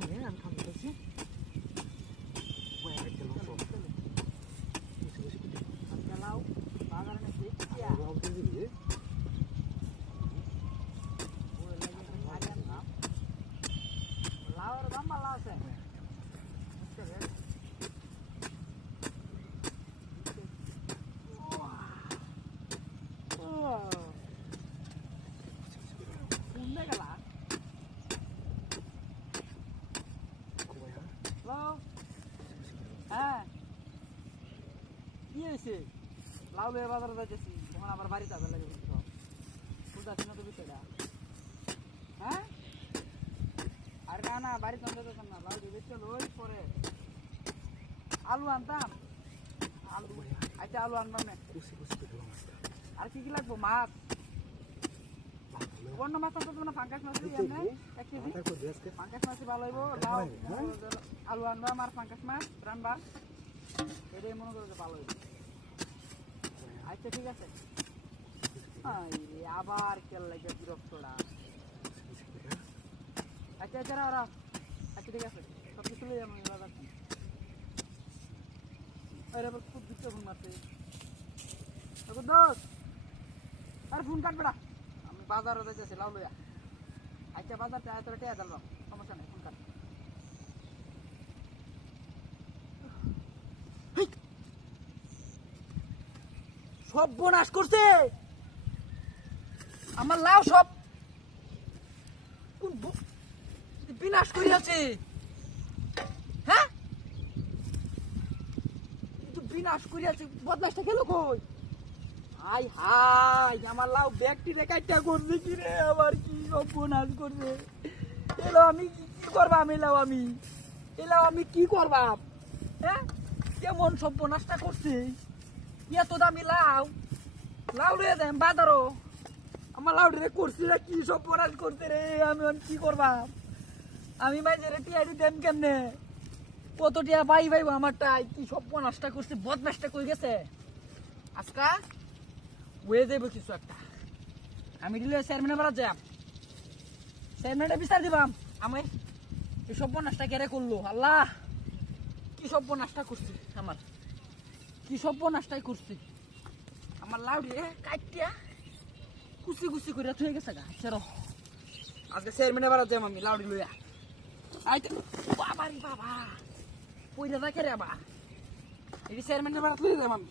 সামনে আমি খাম দিতেছি লাউ বাগানে নাকি লাউর দাম ভালো আছে কোনটা গেলা লাউ হ্যাঁ কি হয়েছে লাউ লয়ে বাজারে যাইতেছি এখন আবার বাড়িতে যাবে লাগে বুঝছো বুঝতে না তো বিষয়টা হ্যাঁ আরে না না বাড়িতে যেতাম না লাউ দিয়ে চলো ওই পরে আলু আনতাম আলু আচ্ছা আলু আনবাম না আর কি কি লাগবো মাছ অন্য মাছ আনতে না পাঙ্কাশ মাছ এক কেজি পাঙ্কাশ মাছই ভালো হইব লাউ আলু আনবাম আর পাঙ্কাশ মাছ রানবা এটাই মনে করো যে ভালো হইব আচ্ছা ঠিক আছে আবার কেল লাগে বিরক্তটা আচ্ছা আচ্ছা ওরা আচ্ছা ঠিক আছে সব কিছু লই আমি বাজার আরে আবার খুব দুটো ফোন মারছে দোষ আর ফোন কাটবে না আমি বাজারে যাইতেছি লাউ লইয়া আচ্ছা বাজার টাকা তোরা টেয়া দিলাম সমস্যা নেই ফোন কাট সব বোনাস করছে আমার লাউ সব বিনাশ করিয়াছে হ্যাঁ কিন্তু বিনাশ করিয়াছে বদমাসটা গেল কই হাই হাই আমার লাউ ব্যাগটি কাটটা করছে কি রে আবার কি সব বোনাস করছে এলো আমি কি করবাম এলাও আমি কি করবাম হ্যাঁ কেমন সব বোনাসটা করছে এত দামি লাউ লয়ে যাই বাজারও আমার লাউ রে করছি রে কি সব বোনাস করছে রে আমি কি করবাম আমি মাইজের টিয়ারি দেন কেমনে কত টিয়া পাইব আমারটাই কি সব বোনাসটা করছে বদমাসটা কই গেছে আজকা ওয়ে যাইব কিছু একটা আমি দিলে চেয়ারম্যানের বাড়া যাম চেয়ারম্যানটা বিচার দিবাম আমি এই সব বোনাসটা কেড়ে করলো আল্লাহ কি সব বোনাসটা করছে আমার কি সব বোনাসটাই করছে আমার লাউ রে কাটিয়া কুচি কুচি করে থুয়ে গেছে গা আচ্ছা রহ আজকে চেয়ারম্যানের বাড়া যাম আমি লাউডি লইয়া আইতে বাবা রে বাবা পয়লা থাকে রে বাবা এই চেয়ারম্যানের বাড়া লইয়া যাম আমি